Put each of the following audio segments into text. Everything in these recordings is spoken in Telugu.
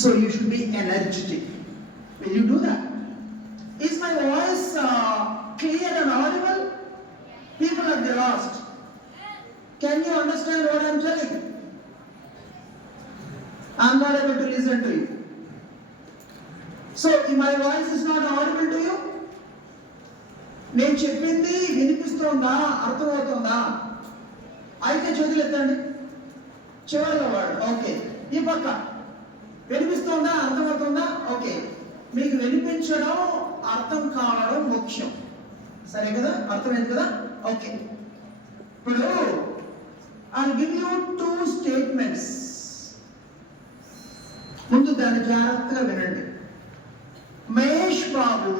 So you should be energetic. Will you do that? Is my voice clear and audible? People are lost. Can you understand what I am telling? I am not able to listen to you. So if my voice is not audible to you, నేను చెప్పింది వినిపిస్తోందా, అర్థమవుతోందా? అయితే చేతులు ఎత్తండి. చివరిలో వాడు ఓకే. ఈ పక్క వినిపిస్తోందా, అర్థమవుతుందా? ఓకే. మీకు వినిపించడం అర్థం కావడం ముఖ్యం, సరే కదా? అర్థమైంది కదా? ఓకే. ఇప్పుడు I'll give you 2 statements. ముందు దాన్ని జాగ్రత్తగా వినండి. Mahesh Babu,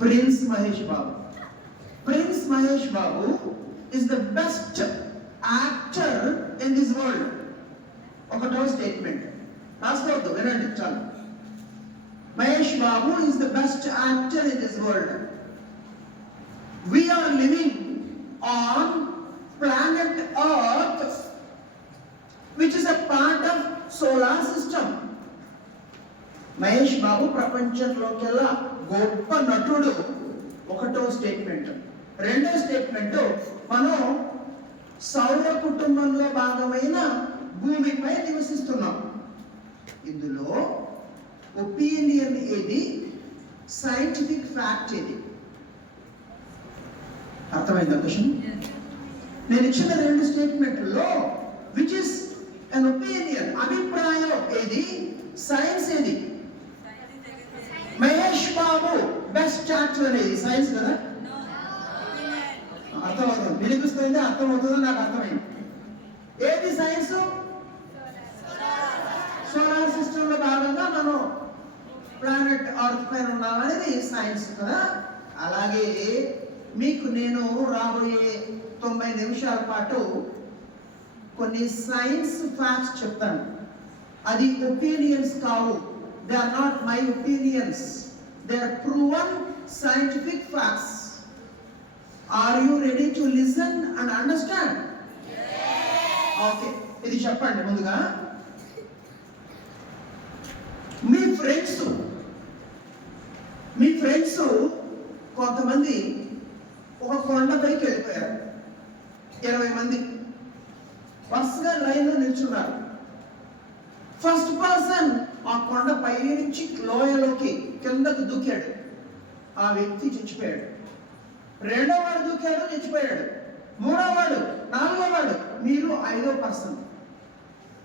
prince Mahesh Babu. Prince Mahesh Babu is the best actor in this world. ఒకటో స్టేట్మెంట్ రాసుకోవద్దు, వినండి చాలు. Mahesh Babu is the best actor in this world. We are living on planet Earth, which is a part of solar system. Mahesh Babu ప్రపంచంలోకెల్లా గొప్ప నటుడు. ఒకటో స్టేట్మెంట్. రెండో స్టేట్మెంట్, మనం సౌర కుటుంబంలో భాగమైన భూమిపై నివసిస్తున్నాం. ఇందులో ఒపీనియన్ ఏది, సైంటిఫిక్ ఫ్యాక్ట్ ఏది? అర్థమైందా క్వశ్చన్? నేను ఇచ్చిన 2 స్టేట్మెంట్లో విచ్ ఇస్ an opinion, అభిప్రాయం ఏది, సైన్స్ ఏది? మహేష్ బాబు బెస్ట్ యాక్టర్ అనేది సైన్స్ కదా? అర్థమవుతుంది, వినిపిస్తుంది, అర్థమవుతుందో నాకు అర్థమైంది. ఏది సైన్స్? సోలార్ సిస్టమ్ లో భాగంగా మనం ప్లానెట్ అర్త్ పైన ఉన్నాం అనేది సైన్స్ కదా? అలాగే మీకు నేను రాబోయే 90 నిమిషాల పాటు కొన్ని సైన్స్ ఫ్యాక్ట్స్ చెప్తాను. అది ఒపీనియన్స్ కావు. They are not my opinions, they are proven scientific facts. Are you ready to listen and understand? Okay, ఇది చెప్పండి ముందుగా. మీ ఫ్రెండ్స్ కొంతమంది ఒక కొండపైకి వెళ్ళిపోయారు. 20 మంది వరుసగా లైన్లో నిల్చున్నారు. ఫస్ట్ పర్సన్ ఆ కొండ పై నుంచి లోయలోకి కిందకు దూకాడు. ఆ వ్యక్తి చచ్చిపోయాడు. రెండో వాడు దూకాడు, చచ్చిపోయాడు. మూడో వాడు, నాలుగో వాడు, మీరు 5వ పర్సన్.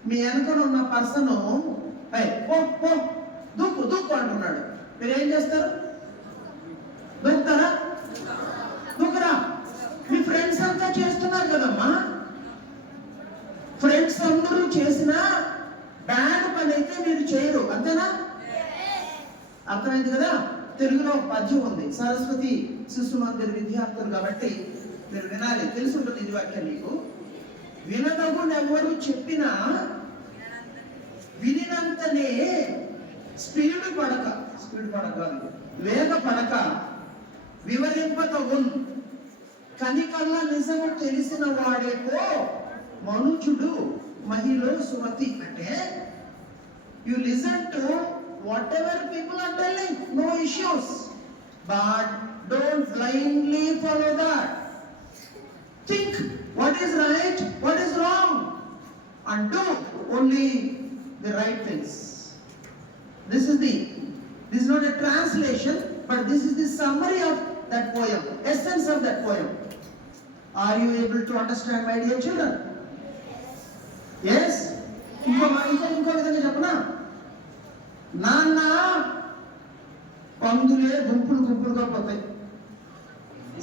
మీ వెనకన ఉన్న పర్సన్ దూకు దూకు అంటున్నాడు. మీరు ఏం చేస్తారు? దూకుతారా? దూకురా. మీ ఫ్రెండ్స్ అంతా చేస్తున్నారు కదమ్మా. ఫ్రెండ్స్ అందరూ చేసిన బ్యాడ్ పని అయితే మీరు చేయరు, అంతేనా? అర్థమైంది కదా? తెలుగులో పద్యం ఉంది. సరస్వతి శిశు మందిర్ విద్యార్థులు కాబట్టి మీరు వినాలి, తెలుసుంటుంది ఇది వాక్యం మీకు. వినదగునెవరు చెప్పినా వినినంతనే స్పీడ్ పడక వేగ పడక వివరింపతగున్ కనికల్లా నిజము తెలిసిన వాడేపో మనుజుడు మహిళ సుమతి. అంటే you listen to whatever people are telling, no issues, but don't blindly follow that. Think what is right, what is wrong, and do only the right things. This is not a translation, but this is the summary of that poem, essence of that poem. Are you able to understand, my dear children? Yes? ఇంకో విధంగా చెప్పనా? నాన్న పందులే గుంపులుగా పోతాయి.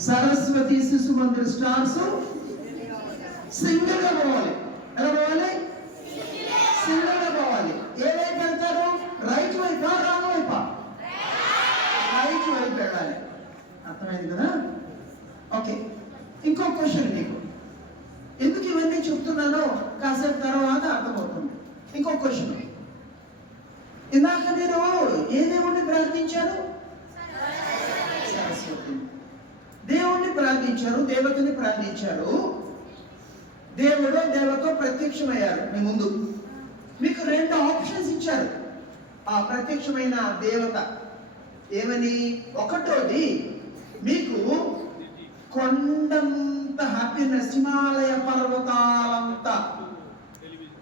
సరస్వతి శిశు మందిర్ స్టార్స్ సింగిల్ గా పోవాలి. ఎలా పోవాలి? సింగిల్ గా పోవాలి. ఏ వైపు వెళ్తారు? రైట్ వైపా, రాంగ్ వైపా? రైట్ వైపు వెళ్ళాలి. అర్థమైంది కదా? ఓకే, ఇంకో క్వశ్చన్ మీకు. ఎందుకు ఇవన్నీ చెప్తున్నానో కాసేపు తర్వాత అర్థమవుతుంది. ఇంకో క్వశ్చన్. ఇందాక మీరు ఏ దేవుణ్ణి ప్రార్థించారు? సరస్వతి. దేవుణ్ణి ప్రార్థించారు, దేవతని ప్రార్థించారు. దేవుడు దేవతో ప్రత్యక్షమయ్యారు మీ ముందు. మీకు 2 ఆప్షన్స్ ఇచ్చారు ఆ ప్రత్యక్షమైన దేవత. ఏమని? ఒకటోది మీకు కొండంత హ్యాపీనెస్, హిమాలయ పర్వతాలంత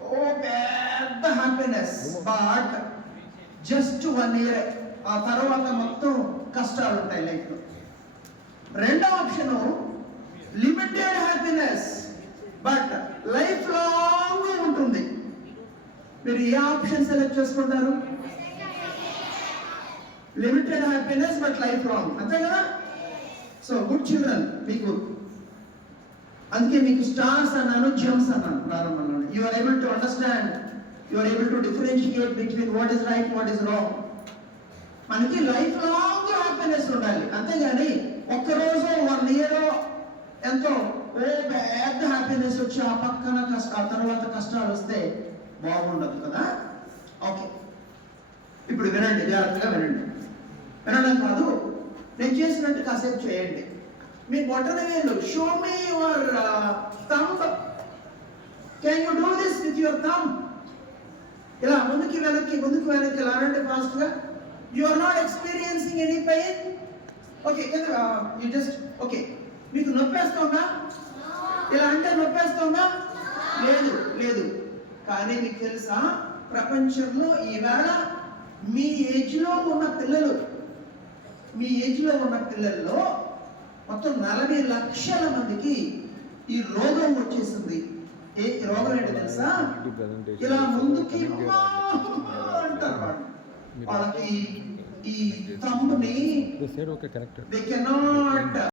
ఓ పెద్ద హ్యాపీనెస్, బట్ జస్ట్ 1 year. ఆ తర్వాత మొత్తం కష్టాలు ఉంటాయి లైఫ్ లో. రెండో option limited happiness but life long ఉంటుంది. మీరు ఏ ఆప్షన్ సెలెక్ట్ చేసుకుంటారు? Limited happiness but life long, అంతే కదా? సో గుడ్ చిల్డ్రన్, మీకు అందుకే మీకు స్టార్స్ అన్నాను, జెమ్స్ అన్నాను ప్రారంభంలో. You are able to understand, you are able to differentiate between what is right, what is wrong. మనకి లైఫ్ లాంగ్ హ్యాపీనెస్ ఉండాలి, అంతేగాని ఒక్కరోజు 1 year ఎంతో ఓ పెద్ద హ్యాపీనెస్ వచ్చి ఆ పక్కన ఆ తర్వాత కష్టాలు వస్తే బాగుండదు కదా. ఓకే, ఇప్పుడు వినండి, జాగ్రత్తగా వినండి. వినడం కాదు, నేను చేసినట్టు కాసేపు చేయండి. మీ బొటన వేలు, show me your thumb. Can you do this with your thumb? ఇలా ముందుకి వెనక్కి ఇలా రండి ఫాస్ట్ గా. You are not experiencing any pain. Okay, you just okay. మీకు నొప్పేస్తుందా? ఇలా అంటే నొప్పేస్తుందా? లేదు లేదు. కానీ మీకు తెలుసా, ప్రపంచంలో ఈవేళ మీ ఏజ్ లో ఉన్న పిల్లల్లో మొత్తం 40 లక్షల మందికి ఈ రోగం వచ్చేసింది. ఏ రోగం ఏంటో తెలుసా? ఇలా ముందుకి అంటారు వాళ్ళకి ఈ థంబ్ ని దే కెనాట్